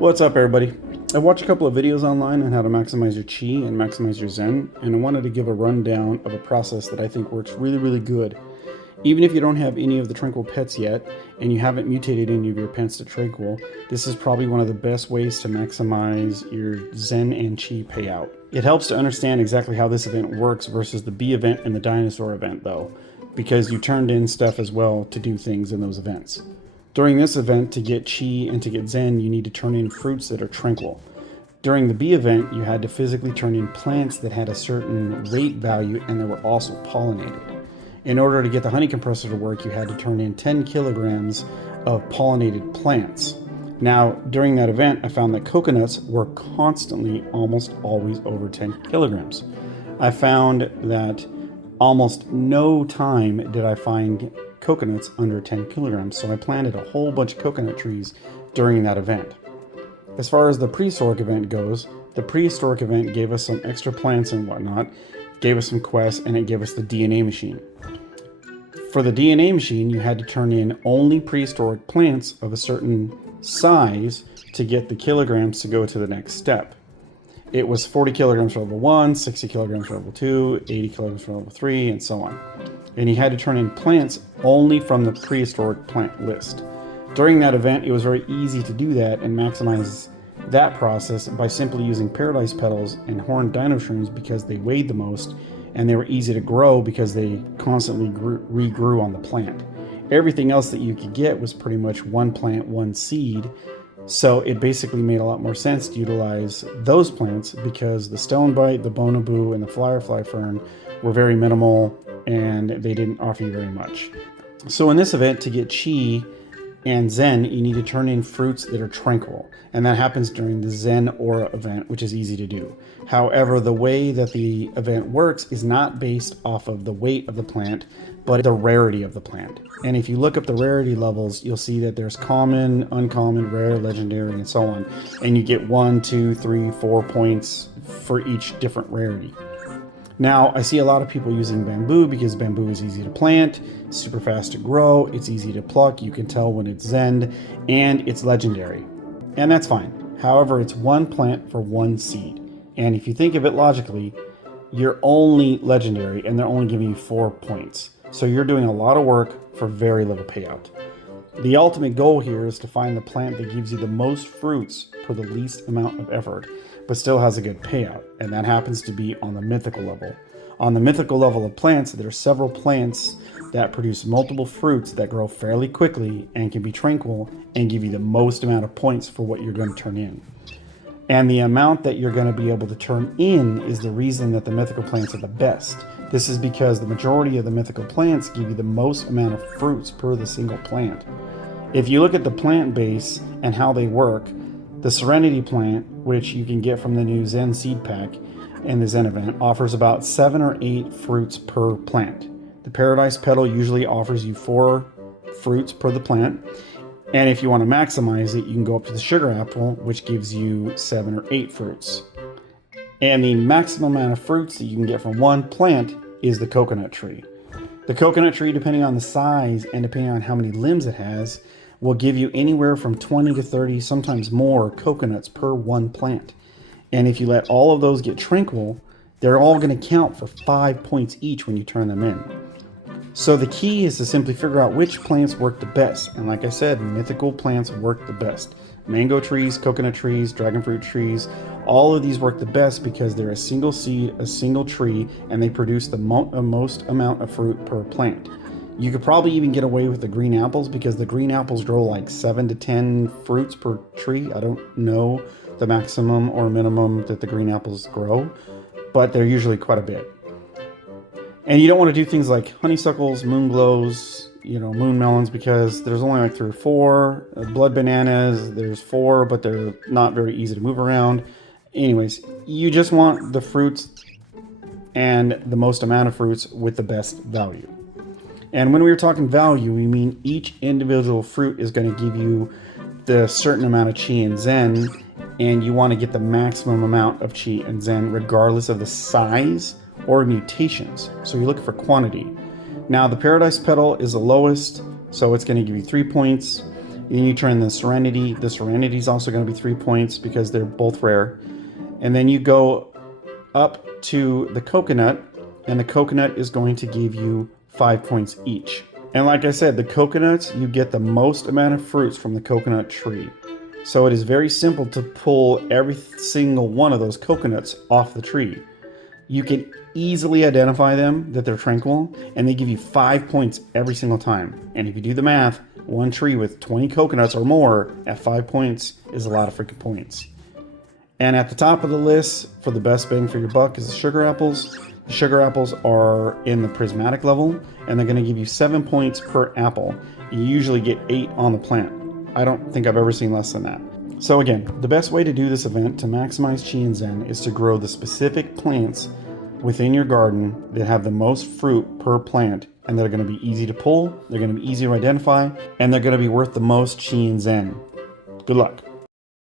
What's up, everybody? I watched a couple of videos online on how to maximize your Chi and maximize your Zen, and I wanted to give a rundown of a process that I think works really good. Even if you don't have any of the tranquil pets yet, and you haven't mutated any of your pets to tranquil, this is probably one of the best ways to maximize your Zen and Chi payout. It helps to understand exactly how this event works versus the B event and the dinosaur event though, because you turned in stuff as well to do things in those events. During this event, to get Chi and to get Zen, you need to turn in fruits that are tranquil. During the B event, you had to physically turn in plants that had a certain weight value and they were also pollinated. In order to get the Honey Compressor to work, you had to turn in 10 kilograms of pollinated plants. Now, during that event, I found that coconuts were constantly, almost always over 10 kilograms. I found that almost no time did I find coconuts under 10 kilograms, so I planted a whole bunch of coconut trees during that event. As far as the prehistoric event goes, the prehistoric event gave us some extra plants and whatnot, gave us some quests, and it gave us the DNA machine. For the DNA machine, you had to turn in only prehistoric plants of a certain size to get the kilograms to go to the next step. It was 40 kilograms for level 1, 60 kilograms for level 2, 80 kilograms for level 3, and so on. And you had to turn in plants only from the prehistoric plant list. During that event, it was very easy to do that and maximize that process by simply using paradise petals and horned dino shrooms because they weighed the most and they were easy to grow because they constantly regrew on the plant. Everything else that you could get was pretty much one plant, one seed. So it basically made a lot more sense to utilize those plants because the stonebite, the bonoboo, and the firefly fern were very minimal and they didn't offer you very much. So in this event, to get Chi and Zen, you need to turn in fruits that are tranquil, and that happens during the Zen Aura event, which is easy to do. However, the way that the event works is not based off of the weight of the plant, but the rarity of the plant. And if you look up the rarity levels, you'll see that there's common, uncommon, rare, legendary, and so on. And you get 1, 2, 3, 4 points for each different rarity. Now, I see a lot of people using bamboo because bamboo is easy to plant, super fast to grow, it's easy to pluck, you can tell when it's Zen, and it's legendary. And that's fine. However, it's one plant for one seed. And if you think of it logically, you're only legendary and they're only giving you 4 points. So you're doing a lot of work for very little payout. The ultimate goal here is to find the plant that gives you the most fruits for the least amount of effort, but still has a good payout, and that happens to be on the mythical level. On the mythical level of plants, there are several plants that produce multiple fruits that grow fairly quickly and can be tranquil and give you the most amount of points for what you're going to turn in. And the amount that you're going to be able to turn in is the reason that the mythical plants are the best. This is because the majority of the mythical plants give you the most amount of fruits per the single plant. If you look at the plant base and how they work, the Serenity plant, which you can get from the new Zen seed pack in the Zen event, offers about 7 or 8 fruits per plant. The Paradise Petal usually offers you 4 fruits per the plant. And if you want to maximize it, you can go up to the Sugar Apple, which gives you 7 or 8 fruits. And the maximum amount of fruits that you can get from one plant is the coconut tree. The coconut tree, depending on the size and depending on how many limbs it has, will give you anywhere from 20 to 30, sometimes more, coconuts per one plant. And if you let all of those get tranquil, they're all going to count for 5 points each when you turn them in. So the key is to simply figure out which plants work the best. And like I said, mythical plants work the best. Mango trees, coconut trees, dragon fruit trees, all of these work the best because they're a single seed, a single tree, and they produce the most amount of fruit per plant. You could probably even get away with the green apples because the green apples grow like 7 to 10 fruits per tree. I don't know the maximum or minimum that the green apples grow, but they're usually quite a bit. And you don't want to do things like honeysuckles, moon glows, moon melons, because there's only like 3 or 4. Blood bananas, there's 4, but they're not very easy to move around. Anyways, you just want the fruits and the most amount of fruits with the best value. And when we were talking value, we mean each individual fruit is going to give you the certain amount of Chi and Zen, and you want to get the maximum amount of Chi and Zen regardless of the size or mutations. So you look for quantity. Now the Paradise Petal is the lowest, so it's going to give you 3 points. Then you turn the Serenity. The Serenity is also going to be 3 points because they're both rare. And then you go up to the Coconut, and the Coconut is going to give you 5 points each. And like I said, the coconuts, you get the most amount of fruits from the coconut tree. So it is very simple to pull every single one of those coconuts off the tree. You can easily identify them that they're tranquil, and they give you 5 points every single time. And if you do the math, one tree with 20 coconuts or more at 5 points is a lot of freaking points. And at the top of the list for the best bang for your buck is the sugar apples. The sugar apples are in the prismatic level, and they're going to give you 7 points per apple. You usually get 8 on the plant. I don't think I've ever seen less than that. So again, the best way to do this event to maximize Chi and Zen is to grow the specific plants within your garden that have the most fruit per plant, and that are going to be easy to pull, they're going to be easy to identify, and they're going to be worth the most Chi and Zen. Good luck.